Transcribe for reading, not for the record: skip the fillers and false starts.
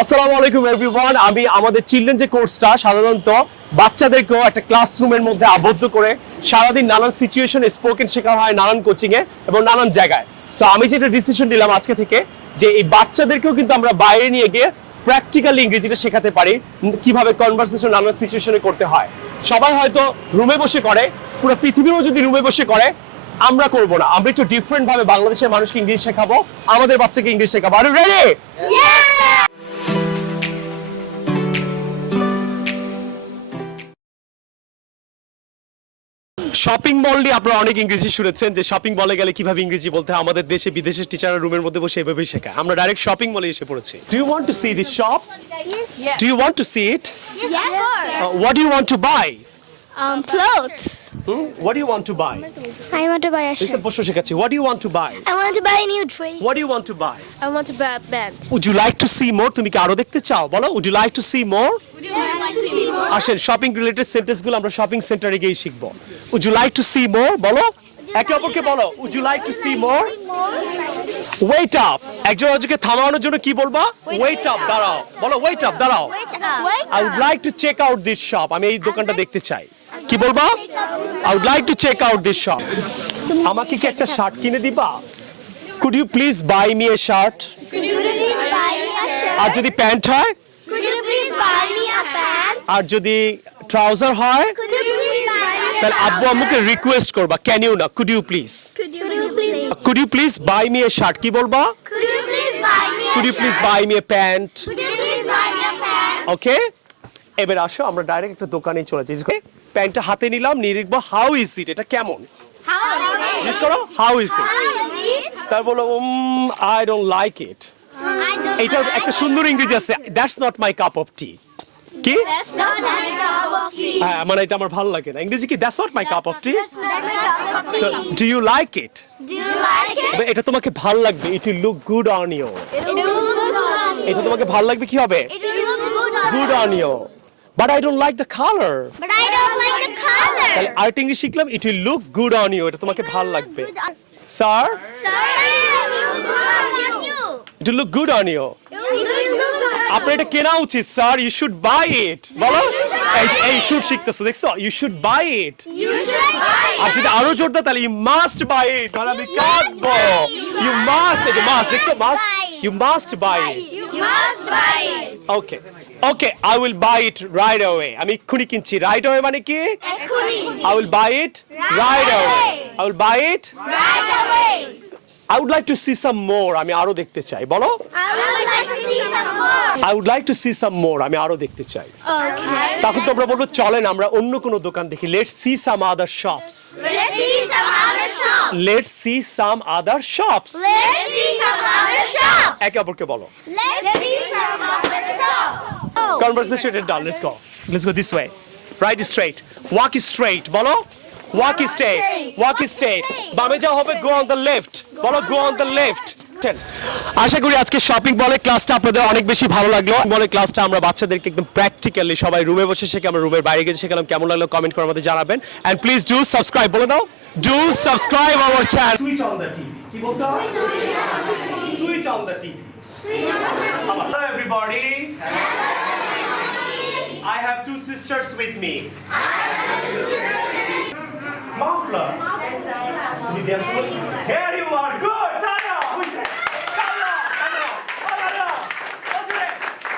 আসসালামু আলাইকুম এভরিওয়ান। আমি আমাদের চিলড্রেন যে কোর্সটা সাধারণত বাচ্চাদেরকেও একটা ক্লাসরুমের মধ্যে আবদ্ধ করে সারাদিন নানান সিচুয়েশনে স্পোকেন শেখানো হয় নানান কোচিং এ এবং নানান জায়গায়। সো আমি যেটা ডিসিশন নিলাম আজকে থেকে যে এই বাচ্চাদেরকেও কিন্তু আমরা বাইরে নিয়ে গিয়ে প্র্যাকটিক্যালি ইংরেজিটা শেখাতে পারি, কিভাবে কনভারসেশন নানান সিচুয়েশনে করতে হয়। সবাই হয়তো রুমে বসে করে, পুরো পৃথিবীও যদি রুমে বসে করে, আমরা করব না। আমরা একটু ডিফারেন্ট ভাবে বাংলাদেশের মানুষকে ইংলিশ শেখাবো, আমাদের বাচ্চাকে ইংলিশ শেখাবো। আর রেডি? শপিং মল নিয়ে আপনারা অনেক ইংরেজি শুনেছেন যে শপিং মলে গেলে কিভাবে ইংরেজি বলতে হয়। আমাদের দেশে বিদেশের টিচাররা রুমের মধ্যে বসে এভাবেই শেখায়। আমরা ডাইরেক্ট শপিং মলে এসে পড়েছি। Do you want to see this shop? Do you want to see it? What do you want to buy? Clothes. What do you want to buy? I want to buy a Listen, shirt. বসে শেখাচ্ছি। What do you want to buy? I want to buy a new dress. What do you want to buy? I want to buy a bed. Would you like to see more? তুমি কি আরো দেখতে চাও? বলো, would you like to see more? আসেন, shopping related সেন্টেন্সগুলো আমরা shopping সেন্টারে গিয়ে শিখব। Would you like to see more? বলো, একে অপরকে বলো, would you like to see more? Wait up. একজন অন্যকে থামানোর জন্য কি বলবা? Wait up, দাঁড়াও। বলো, wait up, দাঁড়াও। I would like to check out this shop. আমি এই দোকানটা দেখতে চাই। কি বলবা? I would like to check out this shop. আমাকে কি একটা শার্ট কিনে দিবা? Could you please buy me a shirt? Could you please buy me a shirt? আর যদি প্যান্ট হয়? Could you please buy me a pant? আর যদি trouser হয়? Could you please buy me a তাহলে আব্বু আম্মুকে রিকোয়েস্ট করবা, ক্যান ইউ না, could you please? Could you please buy me a shirt? কি বলবা? Could you please buy me a Could you please buy me a pant? Could you please buy me a pant? ওকে, এবার আসো আমরা direct একটা দোকানে চলে যাই। প্যান্টটা হাতে নিলাম, নিয়ে লিখবো হাউ ইজ ইট, এটা কেমন? জিজ্ঞেস করো, হাউ ইজ ইট। তার বলো আই ডোন্ট লাইক ইট। এটা একটা সুন্দর ইংরেজি আছে, that's not my cup of tea. কি? That's not my cup of tea. হ্যাঁ, মানে এটা আমার ভালো লাগে না। ইংরেজি কি? That's not my cup of tea. That's not my cup of tea. Do you like it? Do you like it? এটা তোমাকে ভালো লাগবে, it will look good on you. It will look good on you. এটা তোমাকে ভালো লাগবে, কি হবে? It will look good on good on you. But I don't like the colour. But I don't like the color. তাহলে আর্ট English শিখলাম, it will look good on you, এটা তোমাকে ভালো লাগবে। Sir, Sir, it will look good on you. It will look good on you. It will look good on you. আপনার এটা কেনা উচিত sir, you should buy it. বলো, এই শুড শিখতেছো, দেখছো? You should buy it. You should buy আর it. যদি আরো জোর দাও তাহলে ইউ মাস্ট বাই ইট। মানে আমি কাঁদবো। ইউ মাস্ট, এই যে মাস্ট, দেখছো? Must, you must buy it. You must buy it. Okay okay, I will buy it right away. আমি এক্ষুনি কিনছি। রাইট অ্যাওয়ে মানে কি? এক্ষুনি। I will buy it right away. I will buy it. Right away. I would like to see some more. আমি আরো দেখতে চাই। বলো, I would like to see some more. I would like to see some more. আমি আরো দেখতে চাই। Okay. তখন তোমরা বলবো চলেন আমরা অন্য কোনো দোকান দেখি। Let's see some other shops. Let's see some other shops. Let's see some other shops. Let's see some other shops. একে অপরকে বলো। Let's see some other shops. Conversation is done. Let's go. Let's go this way. Right straight. Walk straight. বলো, walk straight. Walk straight. বামে যাও হবে go on the left. বলো go on the left. আশা করি আজকে শপিং মলের ক্লাসটা আপনাদের অনেক বেশি ভালো লাগলো। মলের ক্লাসটা আমরা বাচ্চাদেরকে একদম প্র্যাকটিক্যালি সবাই রুমে বসে শেখে, আমরা রুমের বাইরে গিয়ে শেখালাম। কেমন লাগলো কমেন্ট করে আমাদের জানাবেন। And please do subscribe. বলে দাও, do subscribe our channel. Switch on the TV. কি বলতে হবে? Switch on the TV. Hello everybody. I have two sisters with me. Muffler. Here you are. Good.